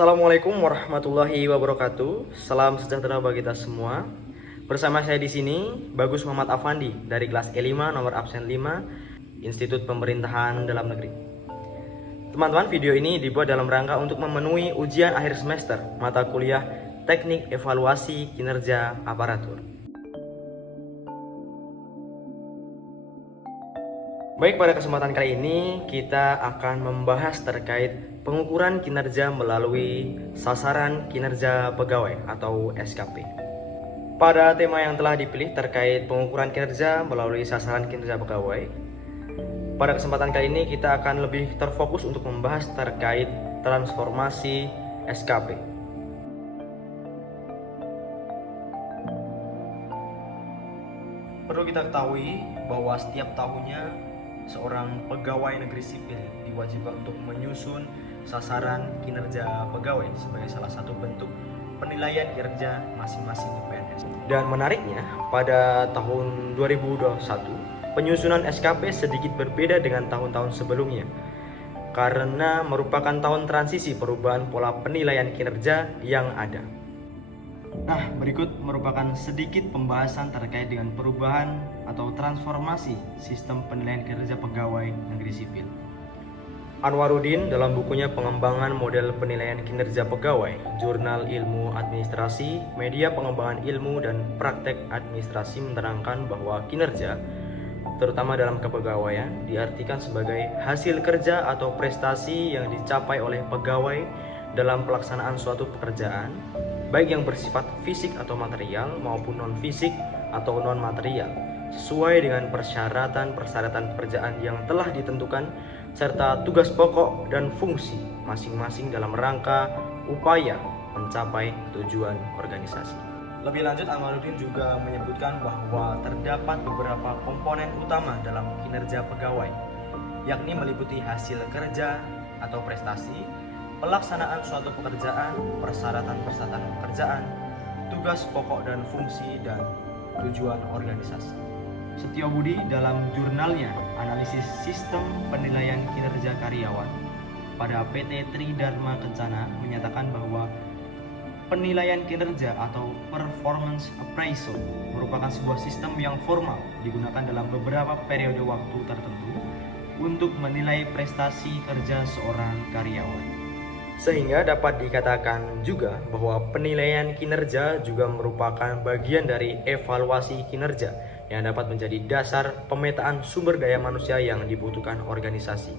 Assalamualaikum warahmatullahi wabarakatuh. Salam sejahtera bagi kita semua. Bersama saya di sini Bagus Muhammad Afandi dari kelas E5 nomor absen 5 Institut Pemerintahan Dalam Negeri. Teman-teman, video ini dibuat dalam rangka untuk memenuhi ujian akhir semester mata kuliah Teknik Evaluasi Kinerja Aparatur. Baik, pada kesempatan kali ini kita akan membahas terkait pengukuran kinerja melalui sasaran kinerja pegawai atau SKP. Pada tema yang telah dipilih terkait pengukuran kinerja melalui sasaran kinerja pegawai, pada kesempatan kali ini kita akan lebih terfokus untuk membahas terkait transformasi SKP. Perlu kita ketahui bahwa setiap tahunnya seorang pegawai negeri sipil diwajibkan untuk menyusun sasaran kinerja pegawai sebagai salah satu bentuk penilaian kinerja masing-masing PNS. Dan menariknya, pada tahun 2021, penyusunan SKP sedikit berbeda dengan tahun-tahun sebelumnya karena merupakan tahun transisi perubahan pola penilaian kinerja yang ada. Nah, berikut merupakan sedikit pembahasan terkait dengan perubahan atau transformasi sistem penilaian kinerja pegawai negeri sipil. Anwaruddin dalam bukunya Pengembangan Model Penilaian Kinerja Pegawai, Jurnal Ilmu Administrasi, Media Pengembangan Ilmu dan Praktek Administrasi menerangkan bahwa kinerja, terutama dalam kepegawaian, diartikan sebagai hasil kerja atau prestasi yang dicapai oleh pegawai dalam pelaksanaan suatu pekerjaan, baik yang bersifat fisik atau material maupun non-fisik atau non-material, sesuai dengan persyaratan-persyaratan pekerjaan yang telah ditentukan serta tugas pokok dan fungsi masing-masing dalam rangka upaya mencapai tujuan organisasi. Lebih lanjut, Anwaruddin juga menyebutkan bahwa terdapat beberapa komponen utama dalam kinerja pegawai, yakni meliputi hasil kerja atau prestasi, pelaksanaan suatu pekerjaan, persyaratan-persyaratan pekerjaan, tugas pokok dan fungsi, dan tujuan organisasi. Setiobudi dalam jurnalnya Analisis Sistem Penilaian Kinerja Karyawan pada PT Tridharma Kencana menyatakan bahwa penilaian kinerja atau performance appraisal merupakan sebuah sistem yang formal digunakan dalam beberapa periode waktu tertentu untuk menilai prestasi kerja seorang karyawan. Sehingga dapat dikatakan juga bahwa penilaian kinerja juga merupakan bagian dari evaluasi kinerja yang dapat menjadi dasar pemetaan sumber daya manusia yang dibutuhkan organisasi.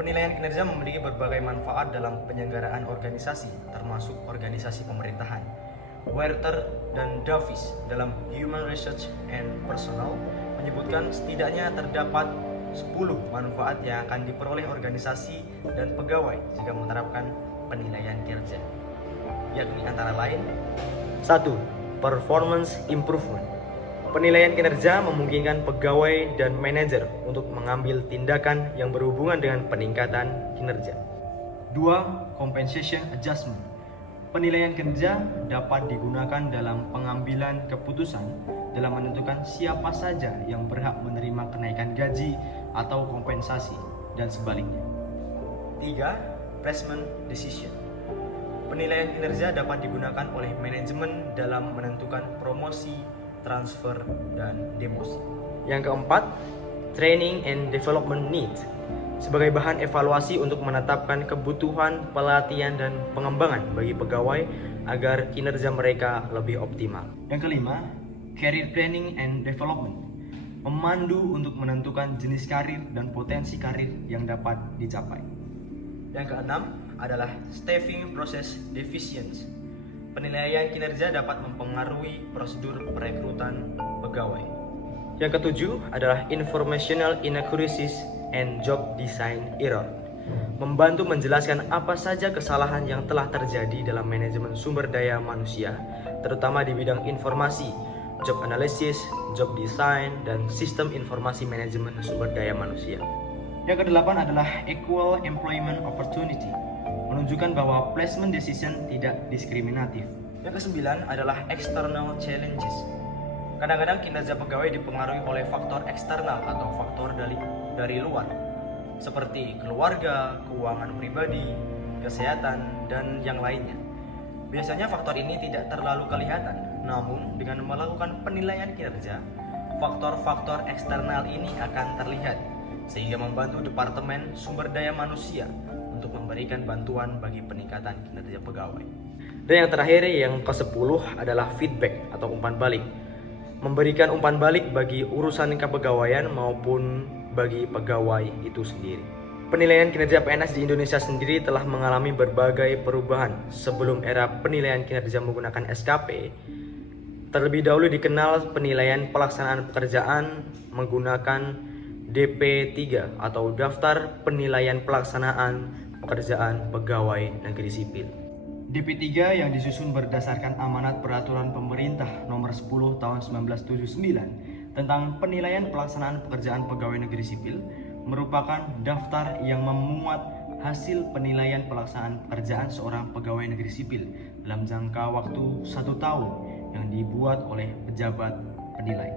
Penilaian kinerja memiliki berbagai manfaat dalam penyelenggaraan organisasi, termasuk organisasi pemerintahan. Werther dan Davis dalam Human Research and Personnel menyebutkan setidaknya terdapat 10 manfaat yang akan diperoleh organisasi dan pegawai jika menerapkan penilaian kinerja, yakni antara lain: 1. Performance improvement. Penilaian kinerja memungkinkan pegawai dan manajer untuk mengambil tindakan yang berhubungan dengan peningkatan kinerja. 2. Compensation adjustment. Penilaian kinerja dapat digunakan dalam pengambilan keputusan dalam menentukan siapa saja yang berhak menerima kenaikan gaji atau kompensasi, dan sebaliknya. 3. Placement decision. Penilaian kinerja dapat digunakan oleh manajemen dalam menentukan promosi, transfer, dan demosi. Yang keempat, training and development need. Sebagai bahan evaluasi untuk menetapkan kebutuhan pelatihan dan pengembangan bagi pegawai agar kinerja mereka lebih optimal. Yang kelima, career planning and development. Memandu untuk menentukan jenis karir dan potensi karir yang dapat dicapai. Yang keenam adalah staffing process deficiency. Penilaian kinerja dapat mempengaruhi prosedur perekrutan pegawai. Yang ketujuh adalah informational inaccuracies and job design error. Membantu menjelaskan apa saja kesalahan yang telah terjadi dalam manajemen sumber daya manusia, terutama di bidang informasi, job analysis, job design, dan sistem informasi manajemen sumber daya manusia. Yang kedelapan adalah equal employment opportunity, menunjukkan bahwa placement decision tidak diskriminatif. Yang kesembilan adalah external challenges. Kadang-kadang kinerja pegawai dipengaruhi oleh faktor eksternal atau faktor dari luar, seperti keluarga, keuangan pribadi, kesehatan, dan yang lainnya. Biasanya faktor ini tidak terlalu kelihatan, namun dengan melakukan penilaian kinerja, faktor-faktor eksternal ini akan terlihat, sehingga membantu Departemen Sumber Daya Manusia untuk memberikan bantuan bagi peningkatan kinerja pegawai. Dan yang terakhir, yang ke-10 adalah feedback atau umpan balik. Memberikan umpan balik bagi urusan kepegawaian maupun bagi pegawai itu sendiri. Penilaian kinerja PNS di Indonesia sendiri telah mengalami berbagai perubahan. Sebelum era penilaian kinerja menggunakan SKP, terlebih dahulu dikenal penilaian pelaksanaan pekerjaan menggunakan DP3 atau Daftar Penilaian Pelaksanaan Pekerjaan Pegawai Negeri Sipil. DP3 yang disusun berdasarkan amanat peraturan pemerintah nomor 10 tahun 1979 tentang penilaian pelaksanaan pekerjaan pegawai negeri sipil merupakan daftar yang memuat hasil penilaian pelaksanaan pekerjaan seorang pegawai negeri sipil dalam jangka waktu 1 tahun yang dibuat oleh pejabat penilai.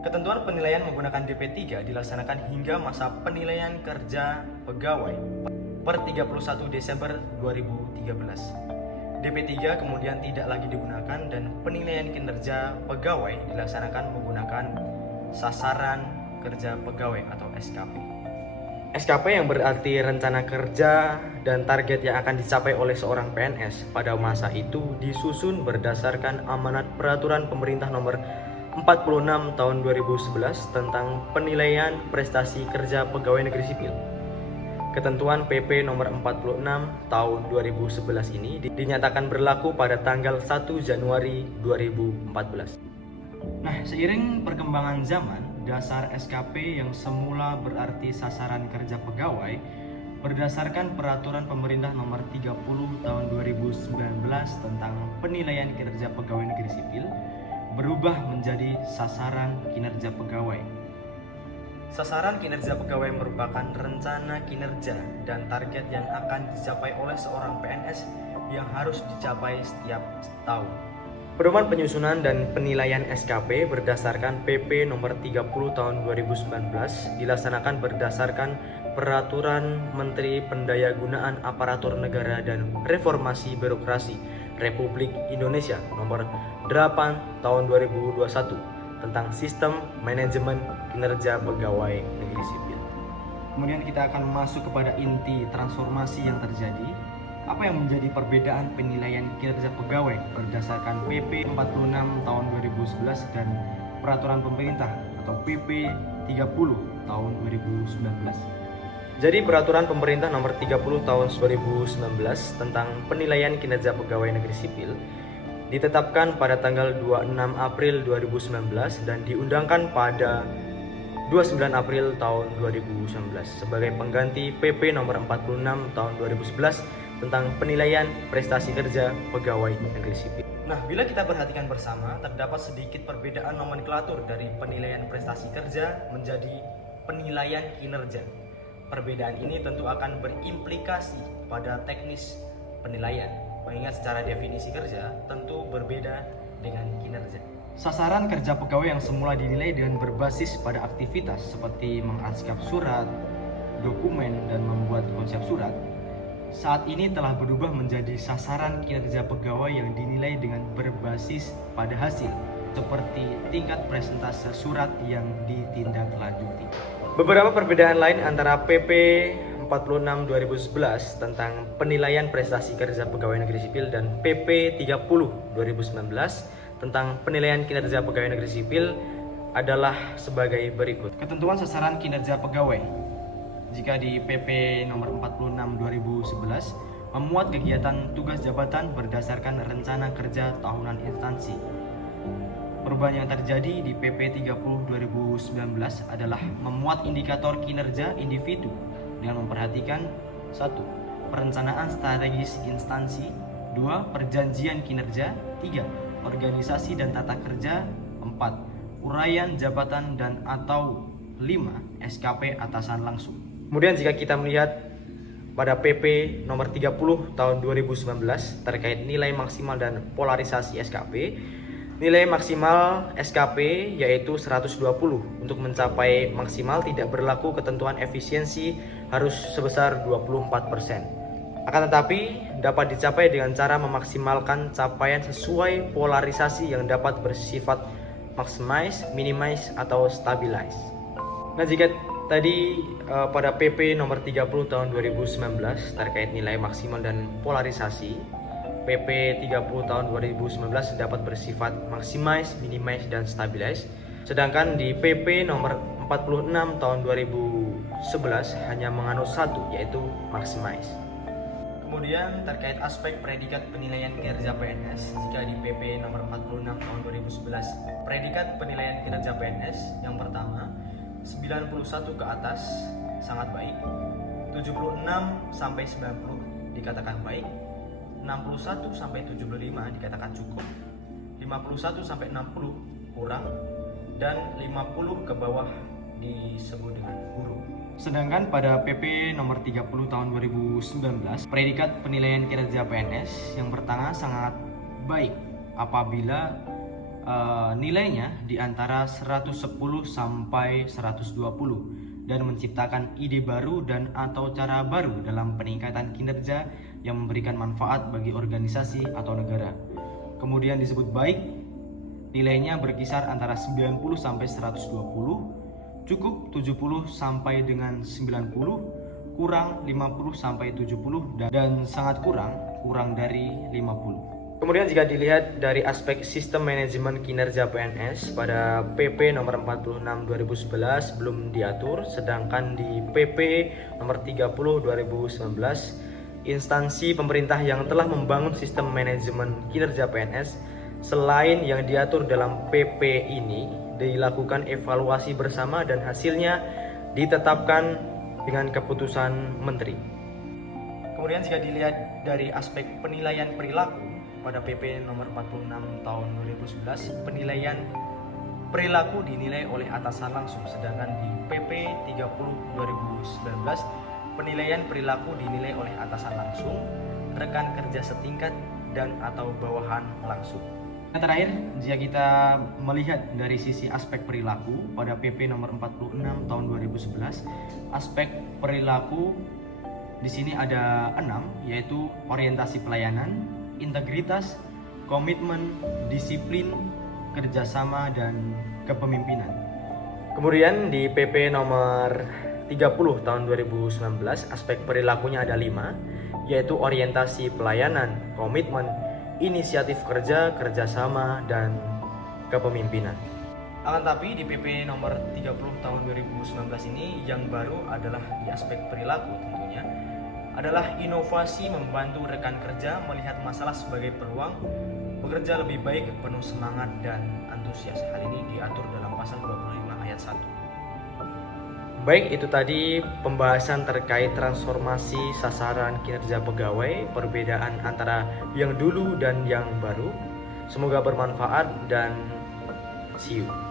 Ketentuan penilaian menggunakan DP3 dilaksanakan hingga masa penilaian kerja pegawai per 31 Desember 2013. DP3 kemudian tidak lagi digunakan dan penilaian kinerja pegawai dilaksanakan menggunakan sasaran kerja pegawai atau SKP. SKP yang berarti rencana kerja dan target yang akan dicapai oleh seorang PNS pada masa itu disusun berdasarkan amanat peraturan pemerintah nomor 46 tahun 2011 tentang penilaian prestasi kerja pegawai negeri sipil. Ketentuan PP nomor 46 tahun 2011 ini dinyatakan berlaku pada tanggal 1 Januari 2014. Nah, seiring perkembangan zaman, dasar SKP yang semula berarti sasaran kerja pegawai berdasarkan peraturan pemerintah nomor 30 tahun 2019 tentang penilaian kinerja pegawai negeri sipil berubah menjadi sasaran kinerja pegawai. Sasaran kinerja pegawai merupakan rencana kinerja dan target yang akan dicapai oleh seorang PNS yang harus dicapai setiap tahun. Pedoman penyusunan dan penilaian SKP berdasarkan PP nomor 30 tahun 2019 dilaksanakan berdasarkan Peraturan Menteri Pendayagunaan Aparatur Negara dan Reformasi Birokrasi Republik Indonesia nomor 8 tahun 2021 tentang sistem manajemen kinerja pegawai negeri sipil. Kemudian kita akan masuk kepada inti transformasi yang terjadi. Apa yang menjadi perbedaan penilaian kinerja pegawai berdasarkan PP 46 tahun 2011 dan peraturan pemerintah atau PP 30 tahun 2019. Jadi peraturan pemerintah nomor 30 tahun 2019 tentang penilaian kinerja pegawai negeri sipil ditetapkan pada tanggal 26 April 2019 dan diundangkan pada 29 April tahun 2019 sebagai pengganti PP nomor 46 tahun 2011 tentang penilaian prestasi kerja pegawai negeri sipil. Nah, bila kita perhatikan bersama, terdapat sedikit perbedaan nomenklatur dari penilaian prestasi kerja menjadi penilaian kinerja. Perbedaan ini tentu akan berimplikasi pada teknis penilaian. Mengingat secara definisi kerja tentu berbeda dengan kinerja. Sasaran kerja pegawai yang semula dinilai dengan berbasis pada aktivitas seperti mengarsip surat, dokumen, dan membuat konsep surat, saat ini telah berubah menjadi sasaran kinerja pegawai yang dinilai dengan berbasis pada hasil, seperti tingkat presentase surat yang ditindaklanjuti. Beberapa perbedaan lain antara PP 46 2011 tentang penilaian prestasi kerja pegawai negeri sipil dan PP 30 2019 tentang penilaian kinerja pegawai negeri sipil adalah sebagai berikut. Ketentuan sasaran kinerja pegawai. Jika di PP nomor 46 2011 memuat kegiatan tugas jabatan berdasarkan rencana kerja tahunan instansi. Perubahan yang terjadi di PP 30 2019 adalah memuat indikator kinerja individu dengan memperhatikan 1. Perencanaan strategis instansi, 2. Perjanjian kinerja, 3. Organisasi dan tata kerja, 4. Uraian jabatan dan atau 5. SKP atasan langsung. Kemudian jika kita melihat pada PP nomor 30 tahun 2019 terkait nilai maksimal dan polarisasi SKP, nilai maksimal SKP yaitu 120. Untuk mencapai maksimal tidak berlaku ketentuan efisiensi harus sebesar 24%. Akan tetapi dapat dicapai dengan cara memaksimalkan capaian sesuai polarisasi yang dapat bersifat maximize, minimize, atau stabilize. Nah, jika tadi pada PP nomor 30 tahun 2019 terkait nilai maksimal dan polarisasi, PP 30 tahun 2019 dapat bersifat maximize, minimize, dan stabilize. Sedangkan di PP nomor 46 tahun 2011 hanya menganut satu, yaitu maximize. Kemudian terkait aspek predikat penilaian kinerja PNS, jika di PP nomor 46 tahun 2011, predikat penilaian kinerja PNS yang pertama 91 ke atas sangat baik, 76 sampai 90 dikatakan baik, 61 sampai 75 dikatakan cukup, 51 sampai 60 kurang, dan 50 ke bawah disebut dengan buruk. Sedangkan pada PP nomor 30 tahun 2019, predikat penilaian kinerja PNS yang pertama sangat baik apabila nilainya di antara 110 sampai 120 dan menciptakan ide baru dan atau cara baru dalam peningkatan kinerja yang memberikan manfaat bagi organisasi atau negara. Kemudian disebut baik, nilainya berkisar antara 90 sampai 120, cukup 70 sampai dengan 90, kurang 50 sampai 70, dan sangat kurang dari 50. Kemudian jika dilihat dari aspek sistem manajemen kinerja PNS, pada PP nomor 46 2011 belum diatur, sedangkan di PP nomor 30 2019 instansi pemerintah yang telah membangun sistem manajemen kinerja PNS selain yang diatur dalam PP ini dilakukan evaluasi bersama dan hasilnya ditetapkan dengan keputusan menteri. Kemudian jika dilihat dari aspek penilaian perilaku, pada PP nomor 46 tahun 2011 penilaian perilaku dinilai oleh atasan langsung, sedangkan di PP 30 2019 penilaian perilaku dinilai oleh atasan langsung, rekan kerja setingkat, dan atau bawahan langsung. Yang terakhir, jika kita melihat dari sisi aspek perilaku, pada PP nomor 46 tahun 2011, aspek perilaku di sini ada 6, yaitu orientasi pelayanan, integritas, komitmen, disiplin, kerjasama, dan kepemimpinan. Kemudian di PP nomor 30 tahun 2019, aspek perilakunya ada 5, yaitu orientasi pelayanan, komitmen, inisiatif kerja, kerjasama, dan kepemimpinan. Akan tapi di PP nomor 30 tahun 2019 ini yang baru adalah di aspek perilaku tentunya adalah inovasi membantu rekan kerja melihat masalah sebagai peluang, bekerja lebih baik, penuh semangat dan antusias. Hal ini diatur dalam pasal 25 ayat 1. Baik, itu tadi pembahasan terkait transformasi sasaran kinerja pegawai, perbedaan antara yang dulu dan yang baru. Semoga bermanfaat dan see you.